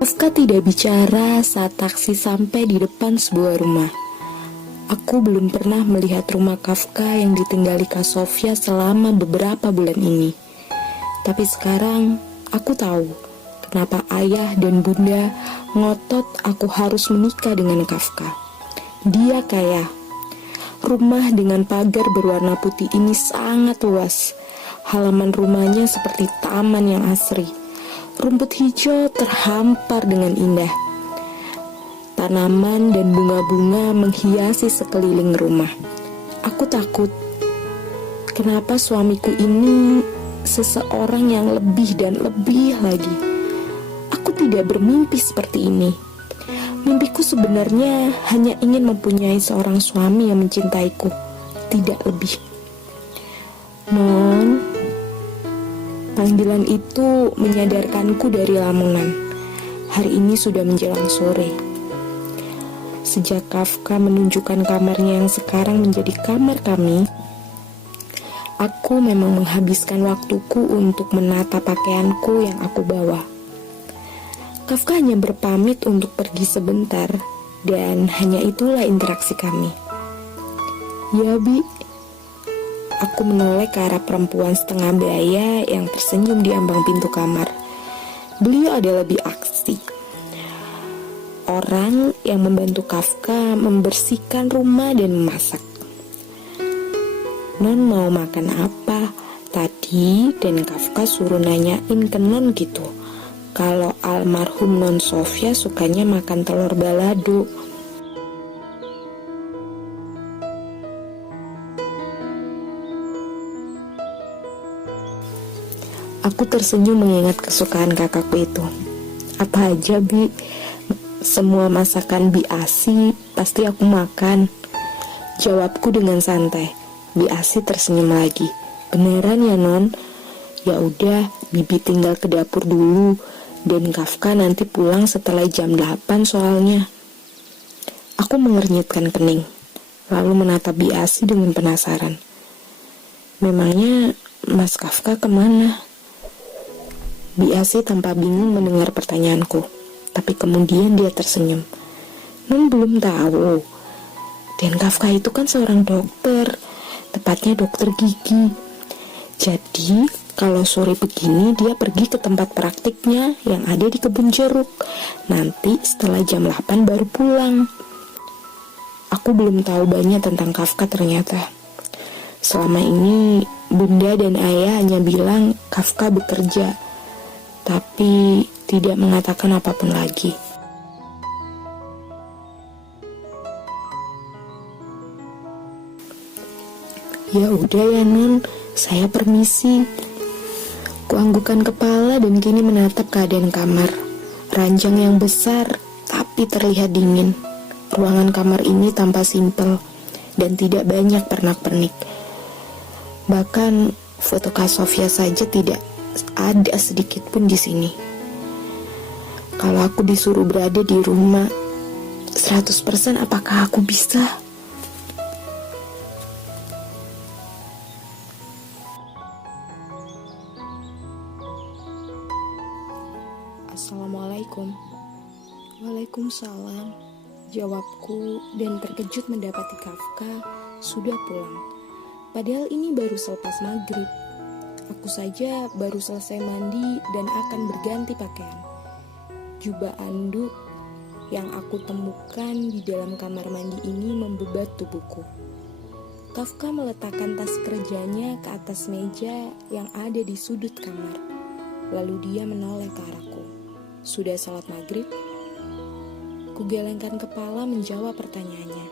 Kafka tidak bicara saat taksi sampai di depan sebuah rumah. Aku belum pernah melihat rumah Kafka yang ditinggali Kak Sofia selama beberapa bulan ini. Tapi sekarang aku tahu kenapa ayah dan bunda ngotot aku harus menikah dengan Kafka. Dia kaya. Rumah dengan pagar berwarna putih ini sangat luas. Halaman rumahnya seperti taman yang asri. Rumput hijau terhampar dengan indah. Tanaman dan bunga-bunga menghiasi sekeliling rumah. Aku takut. Kenapa suamiku ini seseorang yang lebih dan lebih lagi? Aku tidak bermimpi seperti ini. Mimpiku sebenarnya hanya ingin mempunyai seorang suami yang mencintaiku, tidak lebih. Non, panggilan itu menyadarkanku dari lamunan. Hari ini sudah menjelang sore. Sejak Kafka menunjukkan kamarnya yang sekarang menjadi kamar kami, aku memang menghabiskan waktuku untuk menata pakaianku yang aku bawa. Kafka hanya berpamit untuk pergi sebentar, dan hanya itulah interaksi kami. Ya, Bi. Aku menoleh ke arah perempuan setengah baya yang tersenyum di ambang pintu kamar. Beliau adalah Bi Aksi, orang yang membantu Kafka membersihkan rumah dan memasak. Non mau makan apa tadi, dan Kafka suruh nanyain ke Non gitu. Kalau almarhum Non Sofia sukanya makan telur balado. Aku tersenyum mengingat kesukaan kakakku itu. Apa aja, Bi? Semua masakan Bi Asi pasti aku makan. Jawabku dengan santai. Bi Asi tersenyum lagi. Beneran ya, Non? Ya udah, Bibi tinggal ke dapur dulu. Dan Kafka nanti pulang setelah jam 8 soalnya. Aku mengernyitkan kening, lalu menatap Bi Asi dengan penasaran. Memangnya Mas Kafka kemana? Bi Asi tanpa bingung mendengar pertanyaanku, tapi kemudian dia tersenyum. Non belum tahu. Dan Kafka itu kan seorang dokter, tepatnya dokter gigi. Jadi kalau sore begini dia pergi ke tempat praktiknya yang ada di kebun jeruk. Nanti setelah jam 8 baru pulang. Aku belum tahu banyak tentang Kafka ternyata. Selama ini bunda dan ayah hanya bilang Kafka bekerja, tapi tidak mengatakan apapun lagi. Ya udah ya Non, saya permisi. Kuanggukan kepala dan kini menatap keadaan kamar. Ranjang yang besar tapi terlihat dingin. Ruangan kamar ini tampak simpel dan tidak banyak pernak-pernik. Bahkan foto Kak Sofia saja tidak ada sedikit pun di sini. Kalau aku disuruh berada di rumah 100% apakah aku bisa? Assalamualaikum. Waalaikumsalam, jawabku, dan terkejut mendapati Kafka sudah pulang. Padahal ini baru selepas maghrib. Aku saja baru selesai mandi dan akan berganti pakaian. Jubah anduk yang aku temukan di dalam kamar mandi ini membebat tubuhku. Kafka meletakkan tas kerjanya ke atas meja yang ada di sudut kamar. Lalu dia menoleh ke arahku. Sudah salat maghrib? Kugelengkan kepala menjawab pertanyaannya.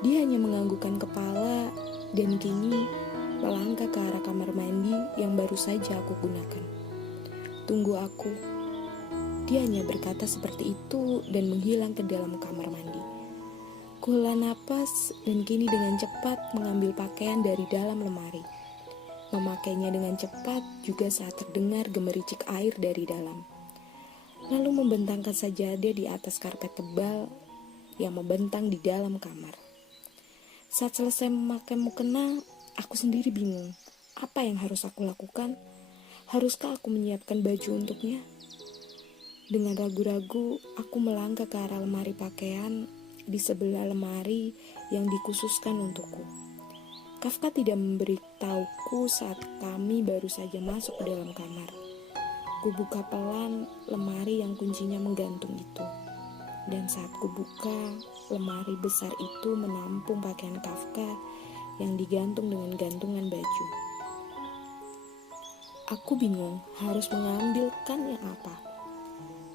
Dia hanya menganggukkan kepala dan kini melangkah ke arah kamar mandi yang baru saja aku gunakan. Tunggu aku. Dia hanya berkata seperti itu dan menghilang ke dalam kamar mandi. Kuhela napas dan kini dengan cepat mengambil pakaian dari dalam lemari. Memakainya dengan cepat juga saat terdengar gemericik air dari dalam. Lalu membentangkan sajadah di atas karpet tebal yang membentang di dalam kamar. Saat selesai memakai mukena, aku sendiri bingung. Apa yang harus aku lakukan? Haruskah aku menyiapkan baju untuknya? Dengan ragu-ragu, aku melangkah ke arah lemari pakaian di sebelah lemari yang dikhususkan untukku. Kafka tidak memberitahuku saat kami baru saja masuk ke dalam kamar. Kubuka pelan lemari yang kuncinya menggantung itu. Dan saat kubuka, lemari besar itu menampung pakaian Kafka yang digantung dengan gantungan baju. Aku bingung harus mengambilkan yang apa.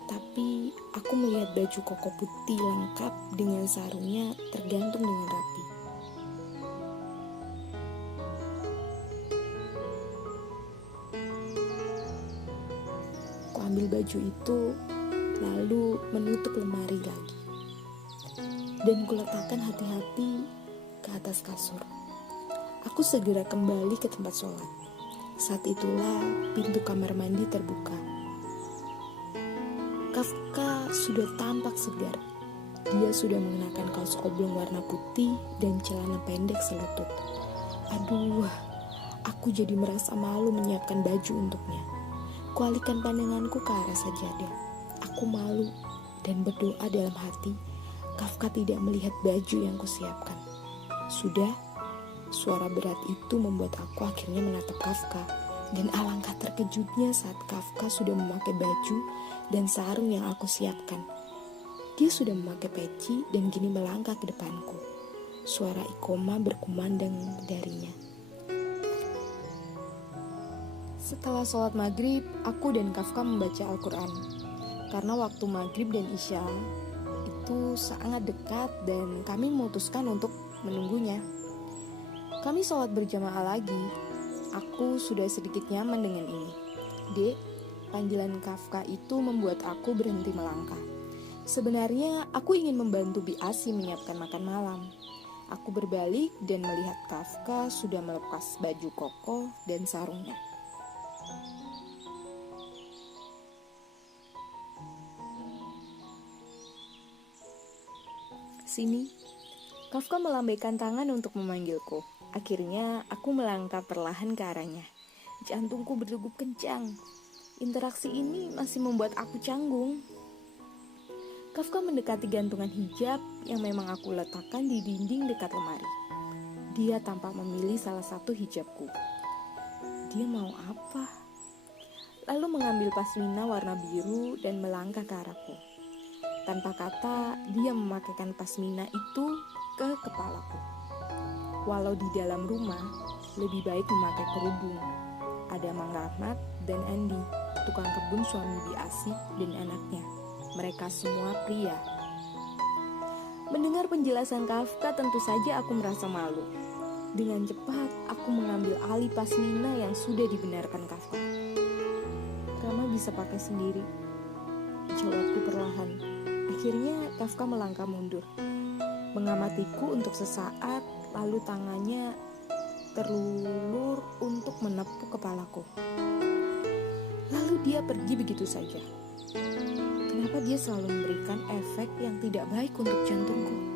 Tapi aku melihat baju koko putih lengkap dengan sarungnya tergantung dengan rapi. Aku ambil baju itu, lalu menutup lemari lagi. Dan kuletakkan hati-hati ke atas kasur. Aku segera kembali ke tempat sholat. Saat itulah pintu kamar mandi terbuka. Kafka sudah tampak segar. Dia sudah mengenakan kaos oblong warna putih dan celana pendek selutut. Aduh, aku jadi merasa malu menyiapkan baju untuknya. Kualihkan pandanganku ke arah sajadah. Aku malu dan berdoa dalam hati, Kafka tidak melihat baju yang kusiapkan. Sudah, suara berat itu membuat aku akhirnya menatap Kafka. Dan alangkah terkejutnya saat Kafka sudah memakai baju dan sarung yang aku siapkan. Dia sudah memakai peci dan kini melangkah ke depanku. Suara ikoma berkumandang darinya. Setelah sholat maghrib, aku dan Kafka membaca Al-Quran. Karena waktu maghrib dan isya itu sangat dekat dan kami memutuskan untuk menunggunya. Kami sholat berjamaah lagi. Aku sudah sedikit nyaman dengan ini. Dek, panggilan Kafka itu membuat aku berhenti melangkah. Sebenarnya aku ingin membantu Bi Asi menyiapkan makan malam. Aku berbalik dan melihat Kafka sudah melepas baju koko dan sarungnya. Sini, Kafka melambaikan tangan untuk memanggilku. Akhirnya aku melangkah perlahan ke arahnya. Jantungku berdegup kencang. Interaksi ini masih membuat aku canggung. Kafka mendekati gantungan hijab yang memang aku letakkan di dinding dekat lemari. Dia tampak memilih salah satu hijabku. Dia mau apa? Lalu mengambil pasmina warna biru dan melangkah ke arahku. Tanpa kata, dia memakaikan pasmina itu ke kepalaku. Walau di dalam rumah, lebih baik memakai kerudung. Ada Mang Rahmat dan Andi, tukang kebun suami Bi Asi dan anaknya. Mereka semua pria. Mendengar penjelasan Kafka, tentu saja aku merasa malu. Dengan cepat, aku mengambil alih pasmina yang sudah dibenarkan Kafka. Rama bisa pakai sendiri, jawabku perlahan. Akhirnya Kafka melangkah mundur, mengamatiku untuk sesaat, lalu tangannya terulur untuk menepuk kepalaku. Lalu dia pergi begitu saja. Kenapa dia selalu memberikan efek yang tidak baik untuk jantungku?